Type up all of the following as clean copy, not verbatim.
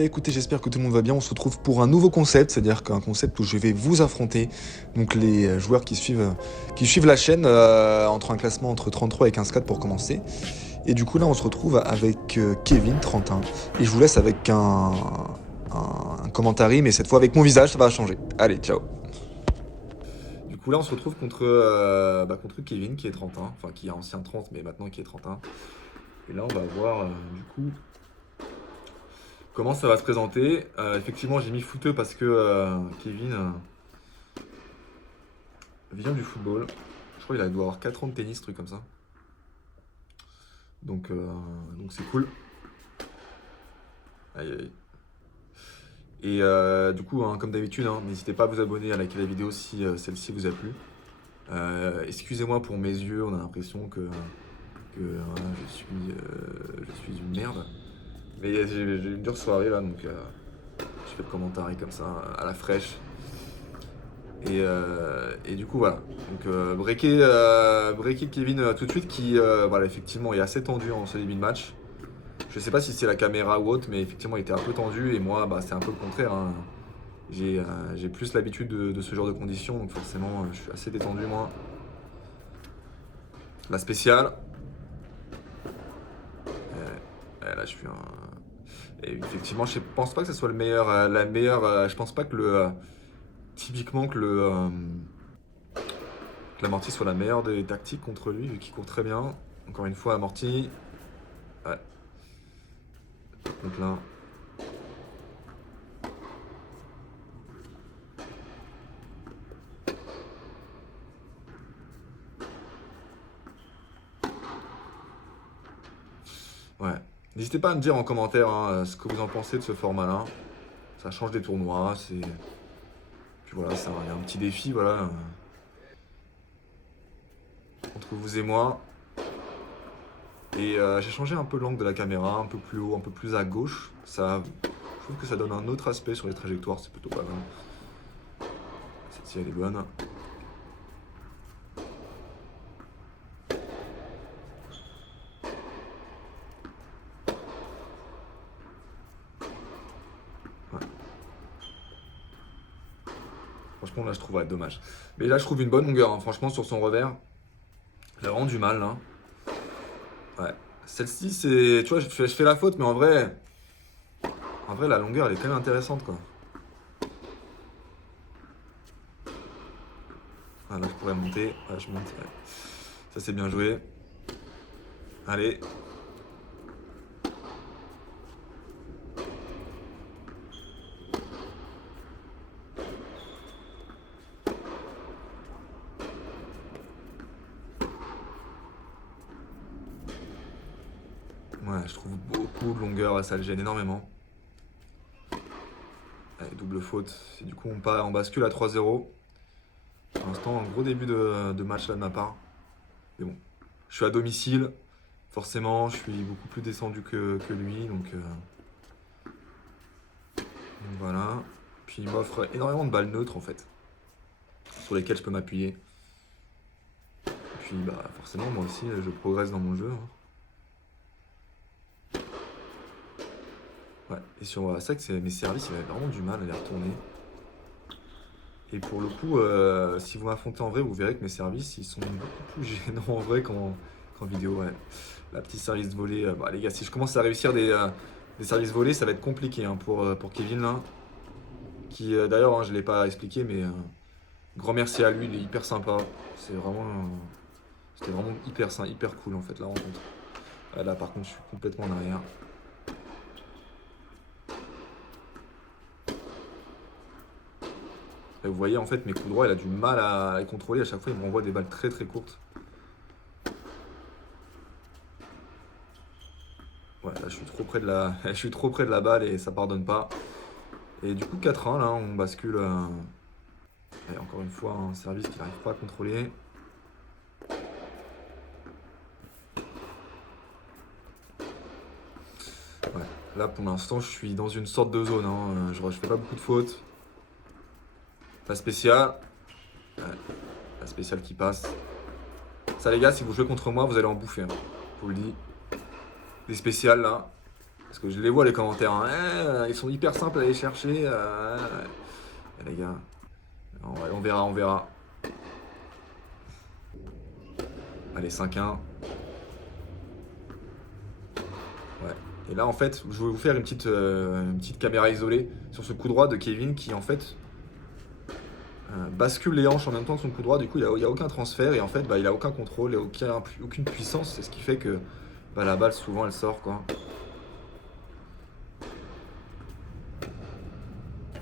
bah écoutez, j'espère que tout le monde va bien. On se retrouve pour un nouveau concept, c'est-à-dire qu'un concept où je vais vous affronter, donc les joueurs qui suivent la chaîne, entre un classement entre 33 et 15-4 pour commencer. Et du coup là, on se retrouve avec Kevin, 31. Et je vous laisse avec un commentary, mais cette fois avec mon visage, ça va changer. Allez, ciao. Du coup là, on se retrouve contre Kevin qui est 31, enfin qui est ancien 30, mais maintenant qui est 31. Et là, on va voir du coup comment ça va se présenter. Effectivement, j'ai mis footeux parce que Kevin vient du football. Je crois qu'il doit avoir 4 ans de tennis, truc comme ça. Donc c'est cool. Aïe, aïe. Et du coup, hein, comme d'habitude, hein, n'hésitez pas à vous abonner, à liker la vidéo si celle-ci vous a plu. Excusez-moi pour mes yeux, on a l'impression que voilà, je suis une merde. Mais j'ai une dure soirée là, donc je fais le commentaire comme ça, à la fraîche. Et du coup, voilà. Donc, breaker Kevin tout de suite, qui, voilà, effectivement, est assez tendu en ce début de match. Je sais pas si c'est la caméra ou autre, mais effectivement, il était un peu tendu. Et moi, bah, c'est un peu le contraire, hein. J'ai plus l'habitude de ce genre de conditions, donc forcément, je suis assez détendu, moi. La spéciale. Là, je suis un. Et effectivement, je pense pas que ce soit le meilleur, la meilleure. Je pense pas que typiquement que l'amorti soit la meilleure des tactiques contre lui, vu qu'il court très bien. Encore une fois, amorti. Ouais. Donc là. Ouais. N'hésitez pas à me dire en commentaire hein, ce que vous en pensez de ce format-là. Ça change des tournois, c'est. Puis voilà, il y a un petit défi, voilà. Entre vous et moi. Et j'ai changé un peu l'angle de la caméra, un peu plus haut, un peu plus à gauche. Je trouve que ça donne un autre aspect sur les trajectoires, c'est plutôt pas mal. Celle-ci, elle est bonne. Ouais. Franchement, là, je trouve dommage. Mais là, je trouve une bonne longueur, hein. Franchement, sur son revers. Il a vraiment du mal, là. Ouais. Celle-ci, c'est. Tu vois, je fais la faute, mais en vrai, la longueur, elle est quand même intéressante, quoi. Ah, là, je pourrais monter. Ouais, je monte. Ouais. Ça, c'est bien joué. Allez. Ouais, je trouve beaucoup de longueur, et ça le gêne énormément. Allez, double faute. Et du coup, on bascule à 3-0. Pour l'instant, un gros début de match là de ma part. Mais bon, je suis à domicile. Forcément, je suis beaucoup plus descendu que lui. Donc voilà. Puis il m'offre énormément de balles neutres en fait, sur lesquelles je peux m'appuyer. Et puis bah forcément, moi aussi, je progresse dans mon jeu, hein. Ouais, et sur c'est vrai que mes services, il avait vraiment du mal à les retourner. Et pour le coup, si vous m'affrontez en vrai, vous verrez que mes services, ils sont beaucoup plus gênants en vrai qu'en vidéo. Ouais. La petite service volée, bah, les gars, si je commence à réussir des services volés, ça va être compliqué hein, pour Kevin là. Qui d'ailleurs, hein, je ne l'ai pas expliqué, mais grand merci à lui, il est hyper sympa. C'était vraiment hyper cool en fait la rencontre. Là par contre, je suis complètement en arrière. Et vous voyez en fait mes coups droits, il a du mal à les contrôler. À chaque fois, il me renvoie des balles très courtes. Ouais, là je suis trop près de je suis trop près de la balle et ça pardonne pas. Et du coup 4-1 là, on bascule. Et encore une fois, un service qu'il n'arrive pas à contrôler. Ouais. Là pour l'instant, je suis dans une sorte de zone, hein. Je fais pas beaucoup de fautes. La spéciale. Ouais. La spéciale qui passe. Ça les gars, si vous jouez contre moi, vous allez en bouffer, hein. Je vous le dis. Des spéciales là. Parce que je les vois les commentaires, hein. Ils sont hyper simples à aller chercher. Les gars, on verra, on verra. Allez, 5-1. Ouais. Et là, en fait, je vais vous faire une petite caméra isolée sur ce coup droit de Kevin qui, en fait, bascule les hanches en même temps que son coup droit. Du coup, il n'y a aucun transfert et en fait, bah, il a aucun contrôle et aucune puissance. C'est ce qui fait que bah, la balle, souvent, elle sort, quoi.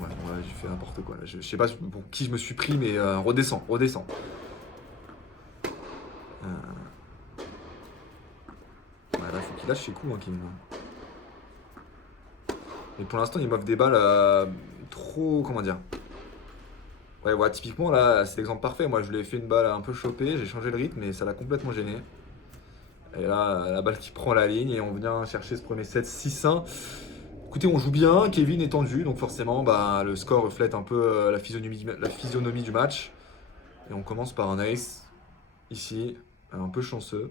Ouais, j'ai fait n'importe quoi. Là. Je sais pas pour qui je me suis pris, mais redescends, redescends. Ouais, là, faut qu'il lâche ses coups, hein, Kevin. Mais pour l'instant, il m'offre des balles trop. Comment dire? Ouais, typiquement, là, c'est l'exemple parfait. Moi, je lui ai fait une balle un peu chopée, j'ai changé le rythme, mais ça l'a complètement gêné. Et là, la balle qui prend la ligne, et on vient chercher ce premier set 6-1. Écoutez, on joue bien, Kevin est tendu, donc forcément, bah, le score reflète un peu la physionomie du match. Et on commence par un ace, ici, un peu chanceux.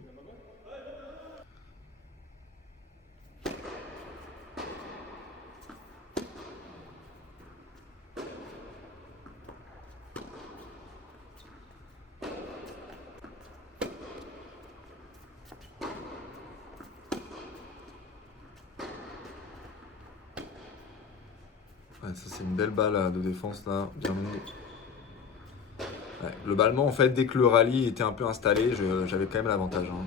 Ouais, ça, c'est une belle balle de défense, là, bien longue. Ouais, globalement, en fait, dès que le rallye était un peu installé, j'avais quand même l'avantage, hein.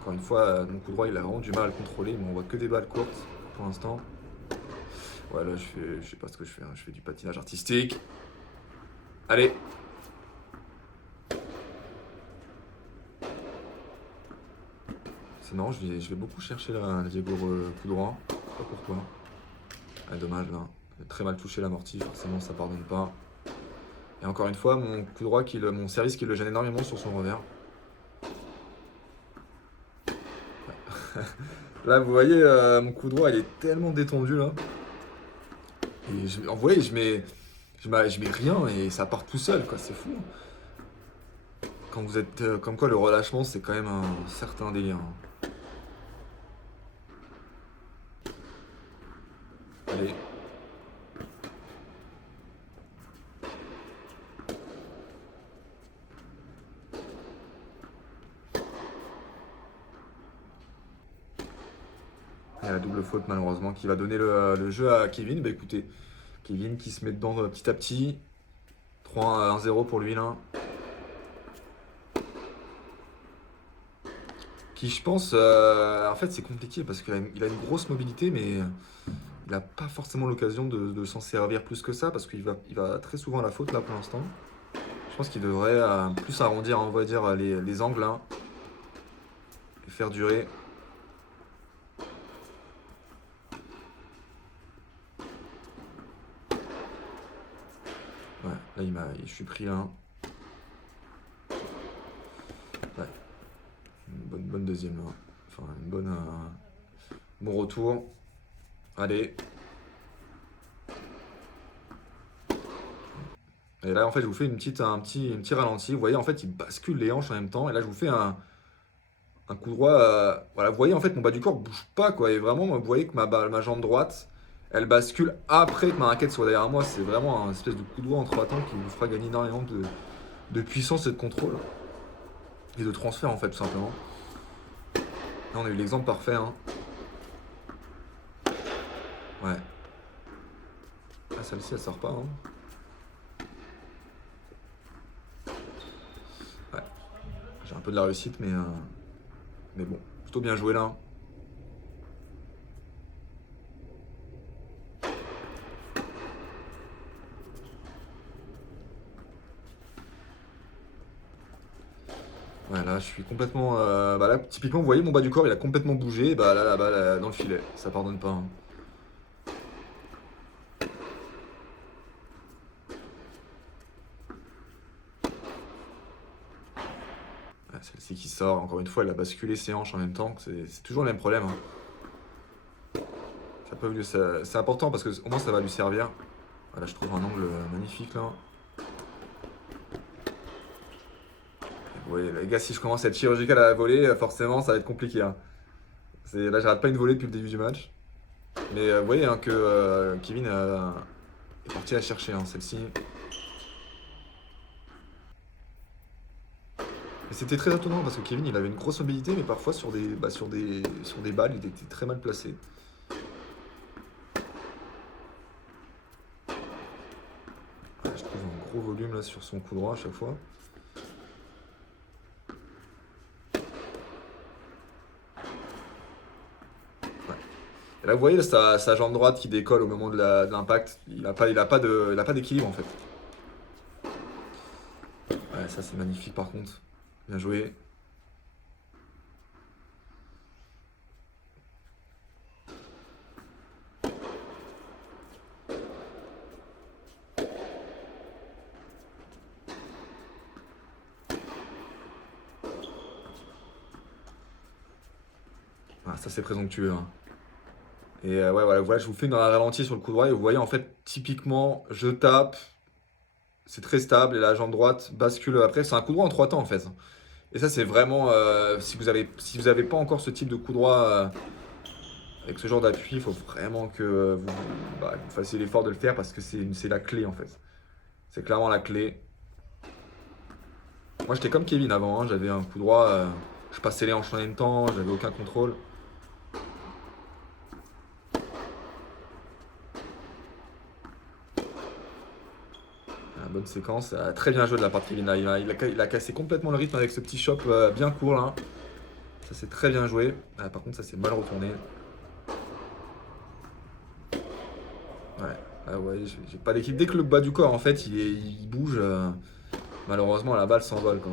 Encore une fois, mon coup droit, il a vraiment du mal à le contrôler, mais on voit que des balles courtes pour l'instant. Ouais, là, je sais pas ce que je fais, hein. Je fais du patinage artistique. Allez. C'est marrant, je vais beaucoup chercher la Diego coup droit. Je sais pas pourquoi. Ah, dommage, là. J'ai très mal touché l'amorti, forcément, ça pardonne pas. Et encore une fois, mon coup droit, mon service qui le gêne énormément sur son revers. Là, vous voyez, mon coup droit, il est tellement détendu, là. Et vous voyez, je mets rien et ça part tout seul, quoi. C'est fou. Quand vous êtes. Comme quoi, le relâchement, c'est quand même un certain délire, hein. Allez. Et la double faute, malheureusement, qui va donner le jeu à Kevin. Bah écoutez, Kevin qui se met dedans petit à petit. 3-1-0 pour lui, là. Qui, je pense, en fait, c'est compliqué parce qu'il a une grosse mobilité, mais il n'a pas forcément l'occasion de s'en servir plus que ça parce il va très souvent à la faute, là, pour l'instant. Je pense qu'il devrait plus arrondir, on va dire, les angles, là, et faire durer. Ouais, là, je suis pris là. Ouais, une bonne deuxième là. Enfin, bon retour. Allez. Et là, en fait, je vous fais un petit ralenti. Vous voyez, en fait, il bascule les hanches en même temps. Et là, je vous fais un coup droit. Voilà, vous voyez, en fait, mon bas du corps bouge pas, quoi. Et vraiment, vous voyez que ma jambe droite, elle bascule après que ma raquette soit derrière moi. C'est vraiment un espèce de coup de droit en 3 temps qui vous fera gagner énormément de puissance et de contrôle. Et de transfert, en fait, tout simplement. Là, on a eu l'exemple parfait, hein. Ouais. Ah, celle-ci, elle sort pas, hein. Ouais. J'ai un peu de la réussite, mais bon. Plutôt bien joué, là. Ouais, là, je suis complètement... bah là, typiquement, vous voyez, mon bas du corps, il a complètement bougé. Bah là, la balle, dans le filet. Ça pardonne pas, hein. Ouais, celle-ci qui sort, encore une fois, elle a basculé ses hanches en même temps. C'est toujours le même problème, hein. C'est important parce que au moins ça va lui servir. Voilà, je trouve un angle magnifique là. Oui, les gars, si je commence à être chirurgical à la volée, forcément, ça va être compliqué, hein. Là, j'arrête pas une volée depuis le début du match. Mais vous voyez hein, que Kevin est parti la chercher, hein, celle-ci. Et c'était très étonnant parce que Kevin, il avait une grosse mobilité, mais parfois sur des balles, il était très mal placé. Ouais, je trouve un gros volume là sur son coup droit à chaque fois. Et là, vous voyez sa jambe droite qui décolle au moment de l'impact. Il a pas d'équilibre en fait. Ouais, ça c'est magnifique par contre. Bien joué. Ah, ça c'est présomptueux, hein. Et ouais, voilà, je vous fais une ralenti sur le coup droit et vous voyez en fait typiquement je tape, c'est très stable et la jambe droite bascule après. C'est un coup droit en trois temps en fait. Et ça c'est vraiment si vous avez pas encore ce type de coup droit avec ce genre d'appui, il faut vraiment que vous fassiez l'effort de le faire parce que c'est la clé en fait. C'est clairement la clé. Moi j'étais comme Kevin avant, hein, j'avais un coup droit, je passais les hanches en même temps, j'avais aucun contrôle. Bonne séquence, très bien joué de la part de Kevin. Il a cassé complètement le rythme avec ce petit chop bien court là. Ça c'est très bien joué. Par contre ça s'est mal retourné. Ouais, ouais, j'ai pas d'équipe. Dès que le bas du corps en fait il bouge, malheureusement la balle s'envole quoi.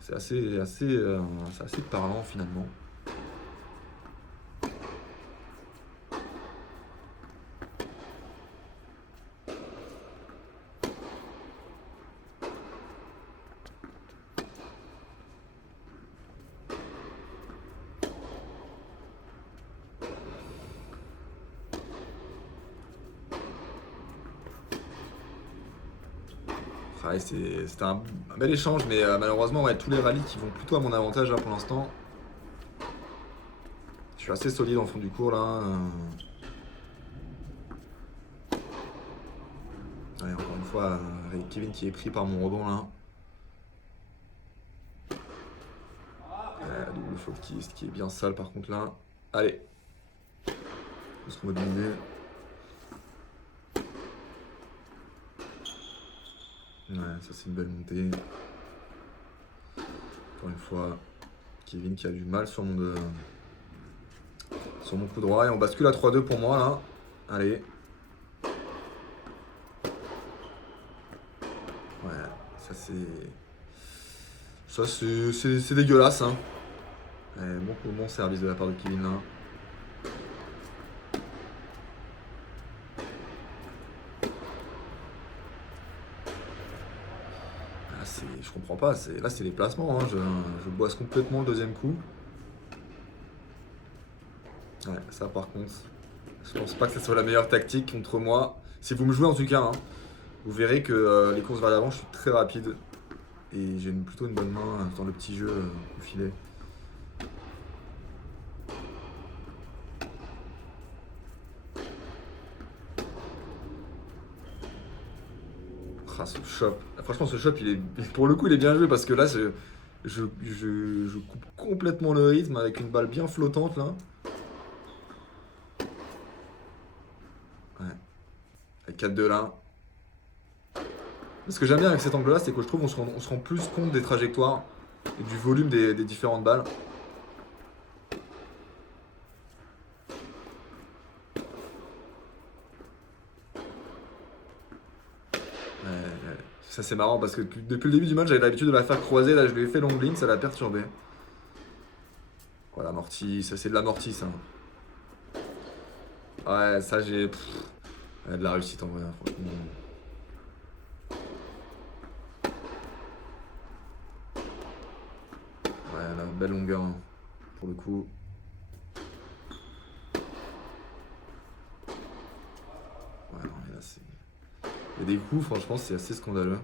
C'est assez parlant finalement. Ouais, c'était un bel échange, mais malheureusement, ouais, tous les rallyes qui vont plutôt à mon avantage là pour l'instant. Je suis assez solide en fond du cours là. Ouais, encore une fois, avec Kevin qui est pris par mon rebond là. Double faute qui est bien sale par contre là. Allez. On se remobiliser. Ouais, ça c'est une belle montée. Encore une fois, Kevin qui a du mal sur mon coup droit. Et on bascule à 3-2 pour moi là. Allez. Ouais, ça c'est. C'est dégueulasse hein. Ouais, bon service de la part de Kevin là. Je comprends pas, là c'est les placements, hein. Je boisse complètement le deuxième coup. Ouais, ça par contre, je pense pas que ce soit la meilleure tactique contre moi. Si vous me jouez en tout cas, hein, vous verrez que les courses vers l'avant, je suis très rapide. Et j'ai plutôt une bonne main dans le petit jeu au filet. Ah, ce chop. Franchement, ce chop, pour le coup, il est bien joué parce que là, je coupe complètement le rythme avec une balle bien flottante là. Ouais. Avec 4-2 là. Ce que j'aime bien avec cet angle-là, c'est que je trouve on se rend plus compte des trajectoires et du volume des différentes balles. Ça c'est marrant parce que depuis le début du match, j'avais l'habitude de la faire croiser. Là, je lui ai fait longue ligne, ça l'a perturbé. Voilà, amorti, ça c'est de l'amorti ça. Ouais, ça j'ai. De la réussite en vrai, hein, franchement. Ouais, la belle longueur hein, pour le coup. Ouais, non, mais là c'est. Il y a des coups, franchement, c'est assez scandaleux.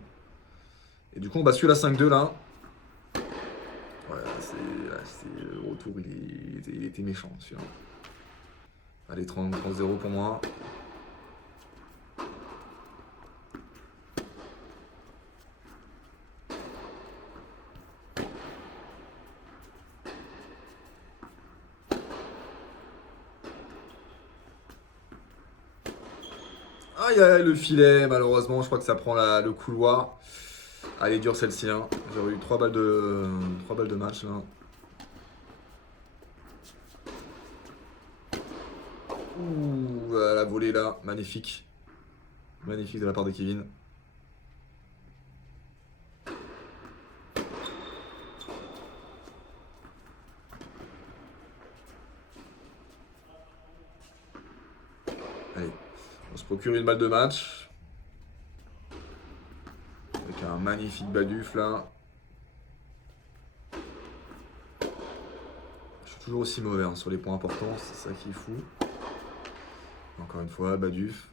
Et du coup, on bascule à 5-2 là. Ouais, le retour, il était méchant celui-là. Allez, 30-0 pour moi. Aïe, aïe, le filet, malheureusement, je crois que ça prend le couloir. Elle est dure celle-ci, hein. J'aurais eu 3 balles de match là. Ouh, la volée là, magnifique. Magnifique de la part de Kevin. Allez, on se procure une balle de match. Avec un magnifique baduf là. Je suis toujours aussi mauvais hein, sur les points importants, c'est ça qui est fou. Encore une fois, baduf.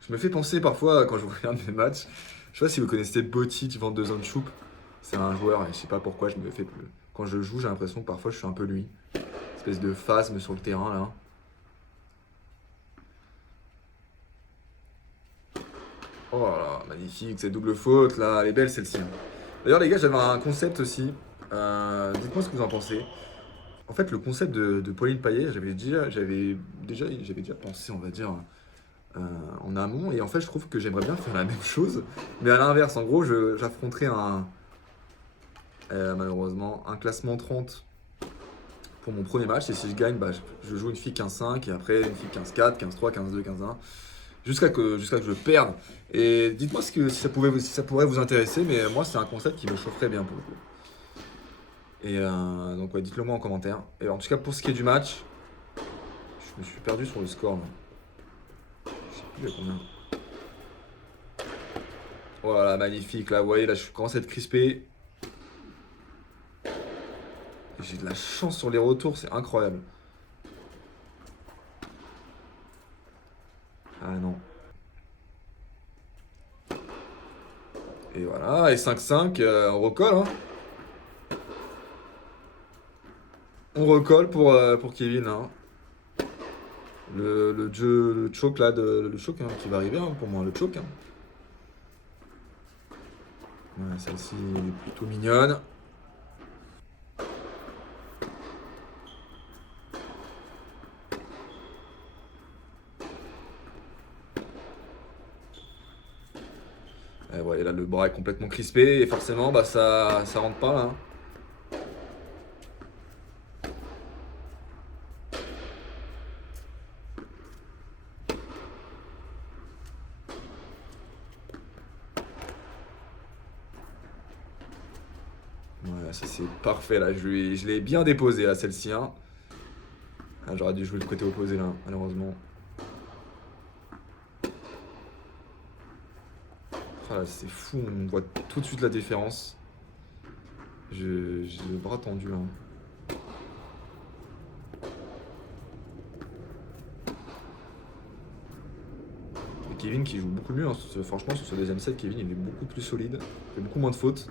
Je me fais penser parfois quand je regarde mes matchs. Je sais pas si vous connaissez Botic, Van de Zandschoup. C'est un joueur, et je sais pas pourquoi je me fais plus. Quand je joue, j'ai l'impression que parfois je suis un peu lui. Espèce de phasme sur le terrain là. Oh là là, magnifique, cette double faute là, elle est belle celle-ci. D'ailleurs les gars, j'avais un concept aussi. Dites-moi ce que vous en pensez. En fait, le concept de Pauline Payet, j'avais déjà pensé, on va dire, en amont. Et en fait, je trouve que j'aimerais bien faire la même chose, mais à l'inverse. En gros, j'affronterais malheureusement un classement 30 pour mon premier match. Et si je gagne, bah, je joue une fille 15-5 et après une fille 15-4, 15-3, 15-2, 15-1. Jusqu'à que je perde. Et dites-moi si ça pourrait vous intéresser, mais moi, c'est un concept qui me chaufferait bien pour le coup. Et donc, ouais, dites-le moi en commentaire. Et en tout cas, pour ce qui est du match, je me suis perdu sur le score. Là. Je sais plus à combien. Voilà, magnifique. Là, vous voyez, là, je commence à être crispé. J'ai de la chance sur les retours, c'est incroyable. Ah non. Et voilà, et 5-5, on recolle. Hein. On recolle pour Kevin. Hein. Le choke là, le choke hein, qui va arriver hein, pour moi, le choke. Hein. Ouais, celle-ci est plutôt mignonne. Et ouais, là le bras est complètement crispé et forcément bah, ça rentre pas là. Hein. Voilà, ça c'est parfait là, je l'ai bien déposé là celle-ci. Hein. Ah, j'aurais dû jouer le côté opposé là, malheureusement. Ah, c'est fou, on voit tout de suite la différence. J'ai le bras tendu là. Et Kevin qui joue beaucoup mieux, hein. Franchement sur ce deuxième set, Kevin il est beaucoup plus solide, il fait beaucoup moins de fautes.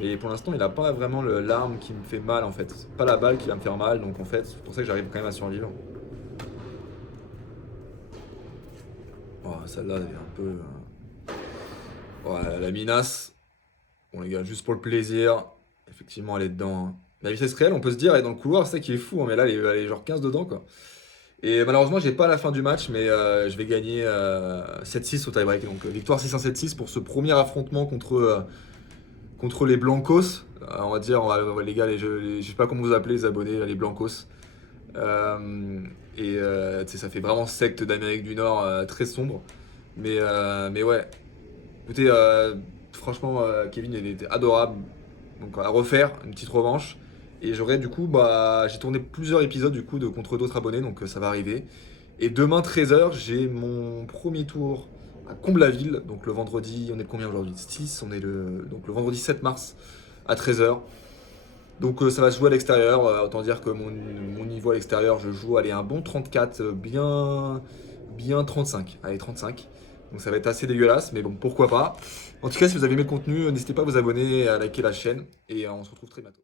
Et pour l'instant il n'a pas vraiment l'arme qui me fait mal en fait. C'est pas la balle qui va me faire mal, donc en fait c'est pour ça que j'arrive quand même à survivre. Oh, celle-là elle est un peu... Oh, la minace. Bon les gars, juste pour le plaisir. Effectivement elle est dedans. Hein. La vitesse réelle on peut se dire elle est dans le couloir, c'est ça qui est fou, hein, mais là elle est genre 15 dedans quoi. Et malheureusement, j'ai pas la fin du match, mais je vais gagner 7-6 au tie-break. Donc victoire 6-1, 7-6 pour ce premier affrontement contre les Blancos. On va dire, les gars, je sais pas comment vous appelez les abonnés, les Blancos. Ça fait vraiment secte d'Amérique du Nord, très sombre. Mais ouais, écoutez, franchement, Kevin, il était adorable. Donc à refaire, une petite revanche. Et j'aurai du coup, bah, j'ai tourné plusieurs épisodes du coup contre d'autres abonnés, donc ça va arriver. Et demain 13h, j'ai mon premier tour à Comble-la-Ville, donc le vendredi, on est combien aujourd'hui 6, on est donc le vendredi 7 mars à 13h. Donc ça va se jouer à l'extérieur, autant dire que mon niveau à l'extérieur, je joue, allez, un bon 34, bien 35, allez 35. Donc ça va être assez dégueulasse, mais bon, pourquoi pas. En tout cas, si vous avez aimé le contenu, n'hésitez pas à vous abonner et à liker la chaîne. Et on se retrouve très bientôt.